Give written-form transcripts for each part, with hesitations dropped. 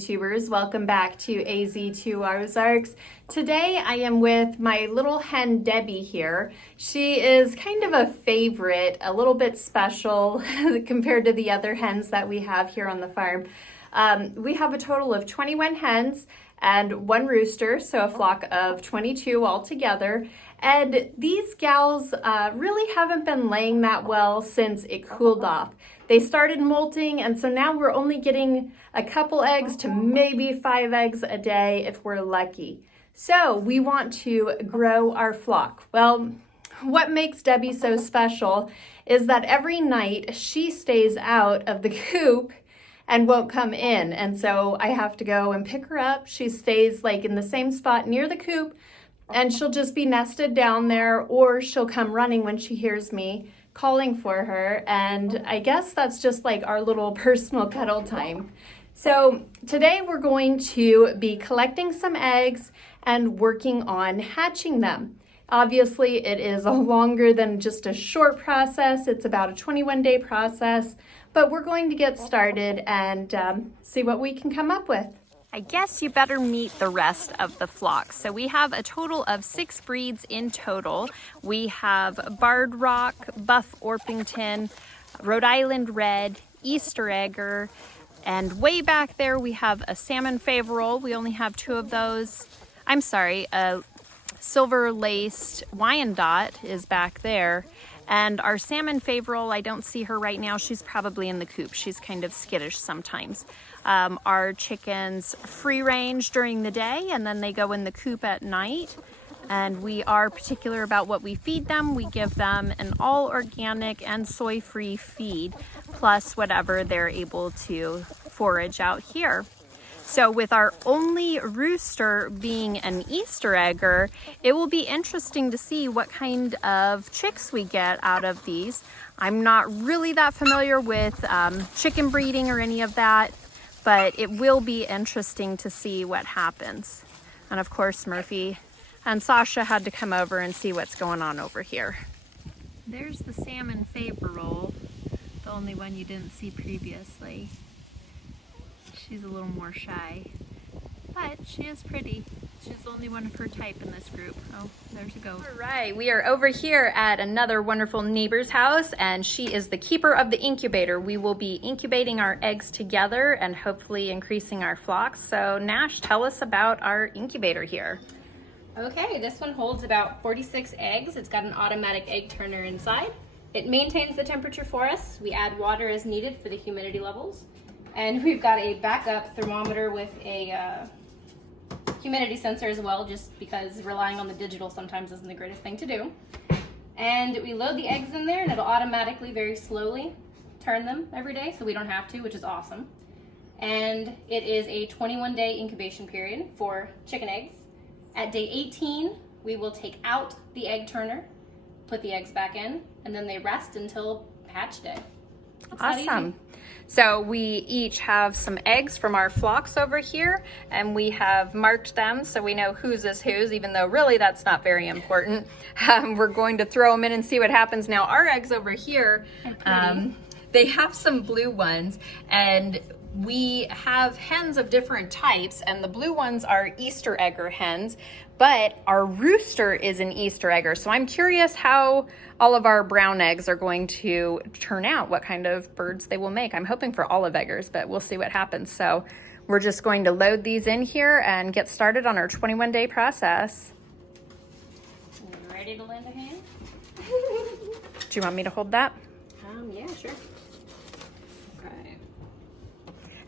YouTubers, welcome back to AZ2 Ozarks. Today I am with my little hen Debbie here. She is kind of a favorite, a little bit special compared to the other hens that we have here on the farm. We have a total of 21 hens and one rooster, so a flock of 22 altogether. And these gals really haven't been laying that well since it cooled off. They started molting, and so now we're only getting a couple eggs to maybe 5 eggs a day if we're lucky. So we want to grow our flock. Well, what makes Debbie so special is that every night she stays out of the coop and won't come in. And so I have to go and pick her up. She stays like in the same spot near the coop, and she'll just be nested down there, or she'll come running when she hears me calling for her. And I guess that's just like our little personal cuddle time. So today we're going to be collecting some eggs and working on hatching them. Obviously, it is a longer than just a short process. It's about a 21-day process, but we're going to get started and see what we can come up with. I guess you better meet the rest of the flock. So we have a total of 6 breeds in total. We have Barred Rock, Buff Orpington, Rhode Island Red, Easter Egger, and way back there we have a Salmon Favorole. We only have 2 of those. I'm sorry, a Silver Laced Wyandotte is back there. And our Salmon Favorole, I don't see her right now. She's probably in the coop. She's kind of skittish sometimes. Our chickens free range during the day, and then they go in the coop at night. And we are particular about what we feed them. We give them an all organic and soy-free feed, plus whatever they're able to forage out here. So with our only rooster being an Easter egger, it will be interesting to see what kind of chicks we get out of these. I'm not really that familiar with chicken breeding or any of that, but it will be interesting to see what happens. And of course, Murphy and Sasha had to come over and see what's going on over here. There's the Salmon Favorole, the only one you didn't see previously. She's a little more shy, but she is pretty. She's the only one of her type in this group. Oh, there's a goat. All right, we are over here at another wonderful neighbor's house, and she is the keeper of the incubator. We will be incubating our eggs together and hopefully increasing our flocks. So Nash, tell us about our incubator here. Okay, this one holds about 46 eggs. It's got an automatic egg turner inside. It maintains the temperature for us. We add water as needed for the humidity levels. And we've got a backup thermometer with a humidity sensor as well, just because relying on the digital sometimes isn't the greatest thing to do. And we load the eggs in there, and it'll automatically, very slowly, turn them every day, so we don't have to, which is awesome. And it is a 21-day incubation period for chicken eggs. At day 18, we will take out the egg turner, put the eggs back in, and then they rest until hatch day. It's awesome. So we each have some eggs from our flocks over here, and we have marked them so we know whose is whose, even though really that's not very important. We're going to throw them in and see what happens. Now our eggs over here, they have some blue ones, and we have hens of different types, and the blue ones are Easter egger hens, but our rooster is an Easter egger. So I'm curious how all of our brown eggs are going to turn out, what kind of birds they will make. I'm hoping for olive eggers, but we'll see what happens. So we're just going to load these in here and get started on our 21-day process. Ready to lend a hand? Do you want me to hold that? Yeah, sure.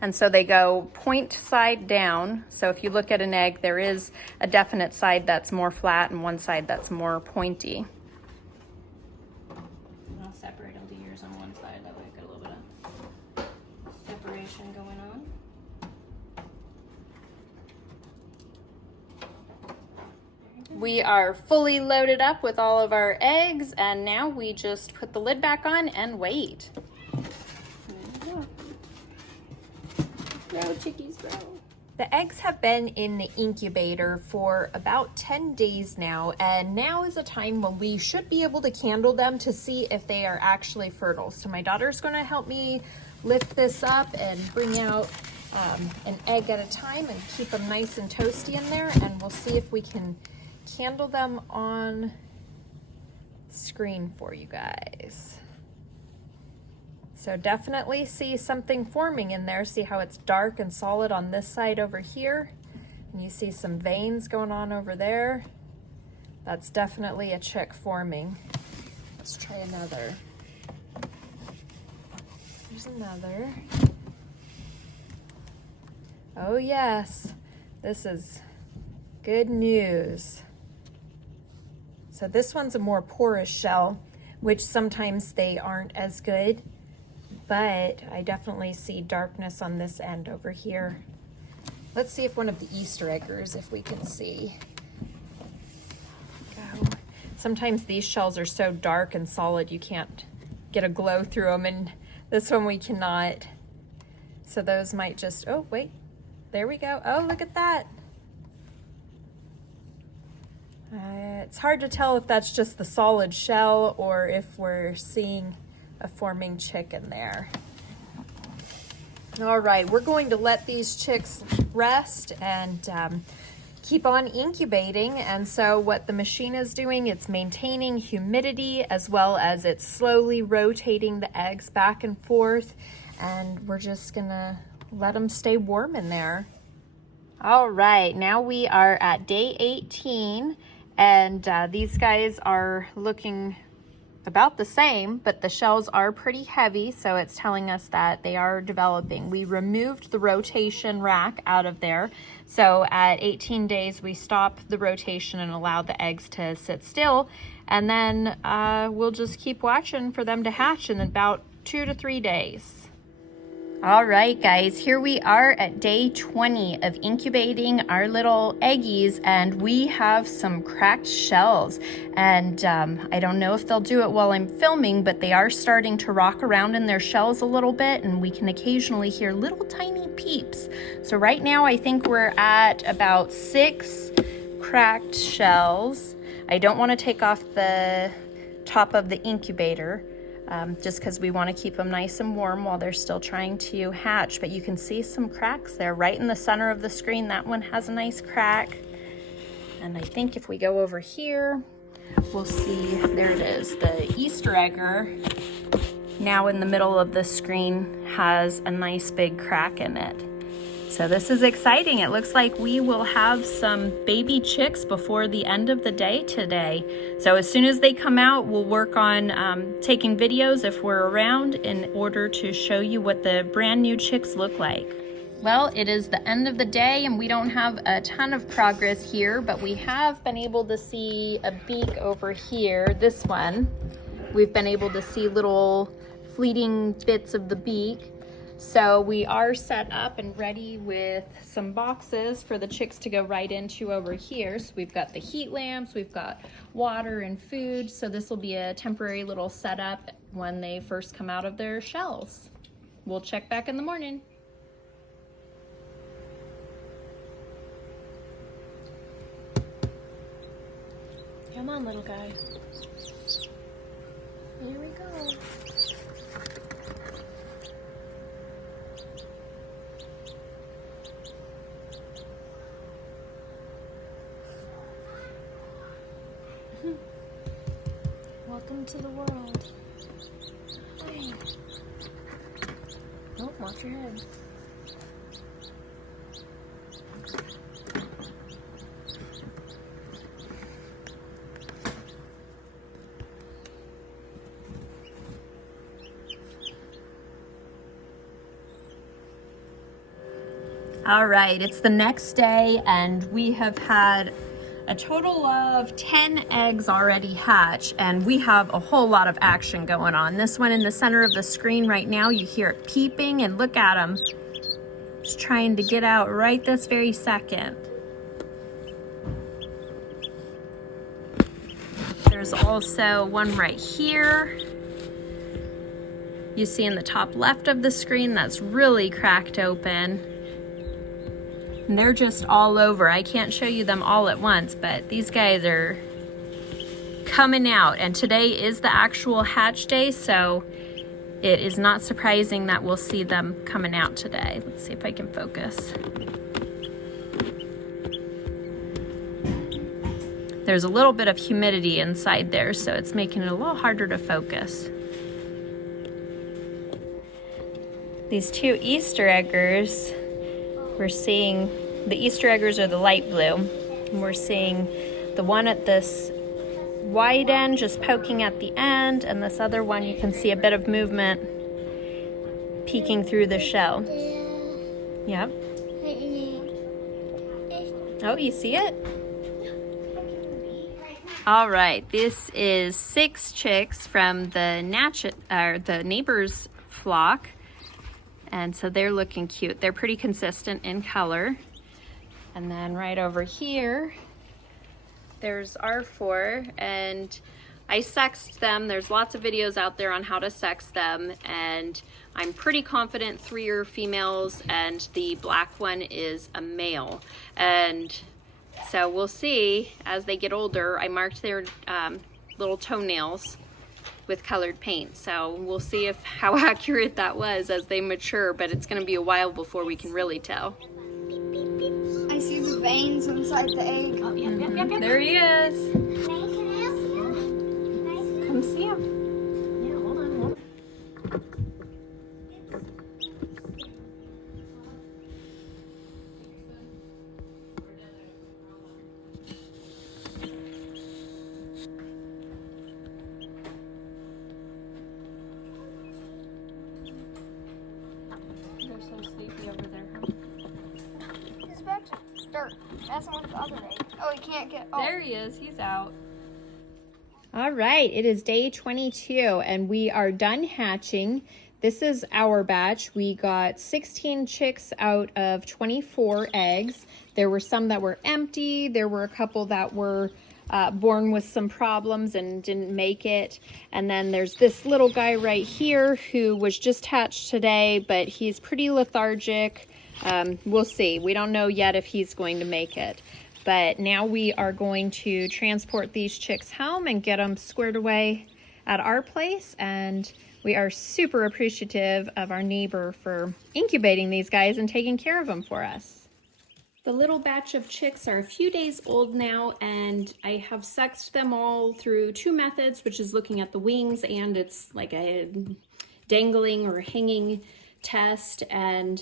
And so they go point side down. So if you look at an egg, there is a definite side that's more flat and one side that's more pointy. I'll separate all the ears on one side. That way I got a little bit of separation going on. We are fully loaded up with all of our eggs, and now we just put the lid back on and wait. Grow, chickies, grow. The eggs have been in the incubator for about 10 days now, and now is a time when we should be able to candle them to see if they are actually fertile. So my daughter's going to help me lift this up and bring out an egg at a time and keep them nice and toasty in there, and we'll see if we can candle them on screen for you guys. So definitely see something forming in there. See how it's dark and solid on this side over here, and you see some veins going on over there. That's definitely a chick forming. Let's try another. Here's another. Oh yes, this is good news. So this one's a more porous shell, which sometimes they aren't as good, but I definitely see darkness on this end over here. Let's see if one of the Easter eggers, if we can see. Go. Sometimes these shells are so dark and solid you can't get a glow through them, and this one we cannot. So those might just, oh wait, there we go. Oh, look at that. It's hard to tell if that's just the solid shell or if we're seeing a forming chick in there. All right, we're going to let these chicks rest and keep on incubating. And so what the machine is doing, it's maintaining humidity as well as it's slowly rotating the eggs back and forth. And we're just gonna let them stay warm in there. All right, now we are at day 18. And these guys are looking about the same, but the shells are pretty heavy, so it's telling us that they are developing. We removed the rotation rack out of there, so at 18 days we stop the rotation and allow the eggs to sit still, and then we'll just keep watching for them to hatch in about 2 to 3 days. All right, guys, here we are at day 20 of incubating our little eggies, and we have some cracked shells. And I don't know if they'll do it while I'm filming, but they are starting to rock around in their shells a little bit, and we can occasionally hear little tiny peeps. So right now I think we're at about 6 cracked shells. I don't want to take off the top of the incubator, just because we want to keep them nice and warm while they're still trying to hatch. But you can see some cracks there right in the center of the screen. That one has a nice crack. And I think if we go over here, we'll see, there it is. The Easter egger, now in the middle of the screen, has a nice big crack in it. So this is exciting. It looks like we will have some baby chicks before the end of the day today. So as soon as they come out, we'll work on taking videos if we're around in order to show you what the brand new chicks look like. Well, it is the end of the day and we don't have a ton of progress here, but we have been able to see a beak over here, this one. We've been able to see little fleeting bits of the beak. So we are set up and ready with some boxes for the chicks to go right into over here. So we've got the heat lamps, we've got water and food. So this will be a temporary little setup when they first come out of their shells. We'll check back in the morning. Come on, little guy. Here we go. Welcome to the world. Hey. Oh, watch your head. All right, it's the next day and we have had a total of 10 eggs already hatch, and we have a whole lot of action going on. This one in the center of the screen right now, you hear it peeping, and look at him. Just trying to get out right this very second. There's also one right here. You see in the top left of the screen, that's really cracked open. And they're just all over. I can't show you them all at once, but these guys are coming out. And today is the actual hatch day, so it is not surprising that we'll see them coming out today. Let's see if I can focus. There's a little bit of humidity inside there, so it's making it a little harder to focus. These two Easter eggers, we're seeing, the Easter eggers are the light blue, and we're seeing the one at this wide end just poking at the end, and this other one you can see a bit of movement peeking through the shell. Yep. Oh, you see it? All right, this is 6 chicks from the neighbor's flock, and so they're looking cute. They're pretty consistent in color. And then right over here, there's our 4, and I sexed them. There's lots of videos out there on how to sex them, and I'm pretty confident 3 are females and the black one is a male. And so we'll see as they get older. I marked their little toenails with colored paint, so we'll see how accurate that was as they mature, but it's going to be a while before we can really tell. I see the veins inside the egg. Oh, yep. There he is. Come see him. Yeah, hold on. They're so sleepy over there, huh? He's about to start messing with the other egg. Oh, he can't get. Oh. There he is, he's out. All right, it is day 22 and we are done hatching. This is our batch. We got 16 chicks out of 24 eggs. There were some that were empty. There were a couple that were born with some problems and didn't make it. And then there's this little guy right here who was just hatched today, but he's pretty lethargic. We'll see. We don't know yet if he's going to make it. But now we are going to transport these chicks home and get them squared away at our place. And we are super appreciative of our neighbor for incubating these guys and taking care of them for us. The little batch of chicks are a few days old now, and I have sexed them all through 2 methods, which is looking at the wings, and it's like a dangling or hanging test. And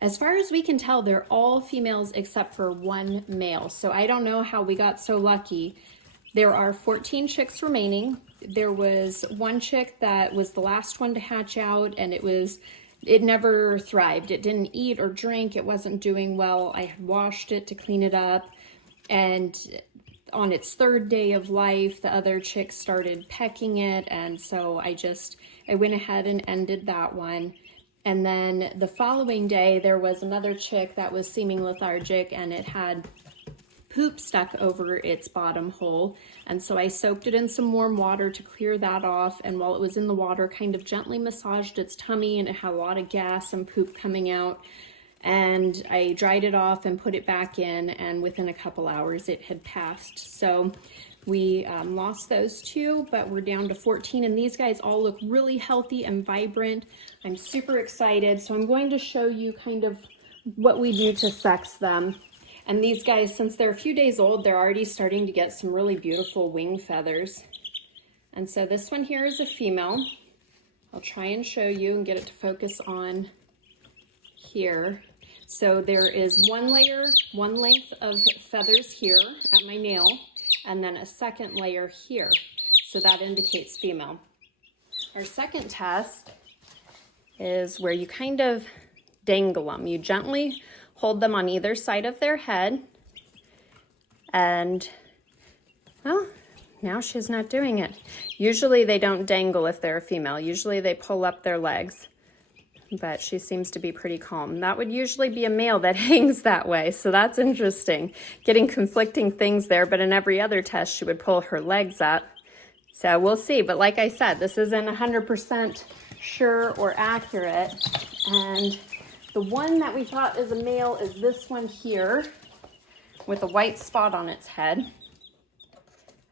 as far as we can tell, they're all females except for 1 male. So I don't know how we got so lucky. There are 14 chicks remaining. There was 1 chick that was the last one to hatch out, and it never thrived. It didn't eat or drink. It wasn't doing well. I had washed it to clean it up, and on its 3rd day of life, the other chicks started pecking it, and so I went ahead and ended that one. And then the following day, there was another chick that was seeming lethargic, and it had poop stuck over its bottom hole. And so I soaked it in some warm water to clear that off. And while it was in the water, kind of gently massaged its tummy, and it had a lot of gas and poop coming out. And I dried it off and put it back in, and within a couple hours it had passed. So we lost those 2, but we're down to 14, and these guys all look really healthy and vibrant. I'm super excited. So I'm going to show you kind of what we do to sex them. And these guys, since they're a few days old, they're already starting to get some really beautiful wing feathers. And so this one here is a female. I'll try and show you and get it to focus on here. So there is 1 layer, 1 length of feathers here at my nail, and then a 2nd layer here. So that indicates female. Our second test is where you kind of dangle them. You gently hold them on either side of their head, and well, now she's not doing it. Usually they don't dangle if they're a female. Usually they pull up their legs, but she seems to be pretty calm. That would usually be a male that hangs that way, so that's interesting. Getting conflicting things there, but in every other test she would pull her legs up. So we'll see, but like I said, this isn't 100% sure or accurate. And the one that we thought is a male is this one here with a white spot on its head.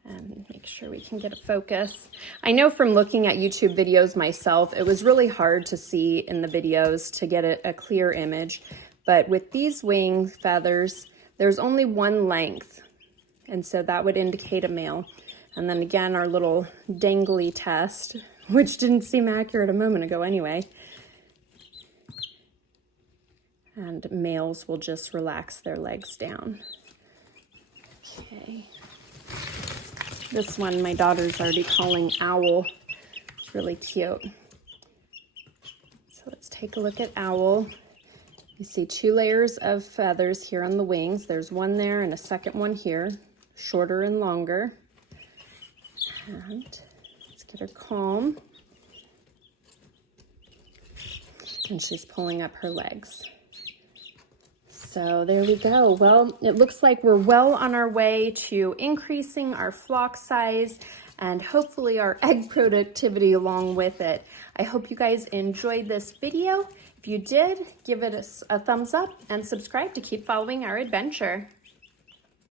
And make Make sure we can get a focus. I know from looking at YouTube videos myself, it was really hard to see in the videos to get a clear image. But with these wing feathers, there's only one length. And so that would indicate a male. And then again, our little dangly test, which didn't seem accurate a moment ago anyway. And males will just relax their legs down. Okay. This one, my daughter's already calling Owl. It's really cute. So let's take a look at Owl. You see 2 layers of feathers here on the wings. There's one there and a second one here, shorter and longer. And let's get her calm. And she's pulling up her legs. So there we go. Well, it looks like we're well on our way to increasing our flock size and hopefully our egg productivity along with it. I hope you guys enjoyed this video. If you did, give it a thumbs up and subscribe to keep following our adventure.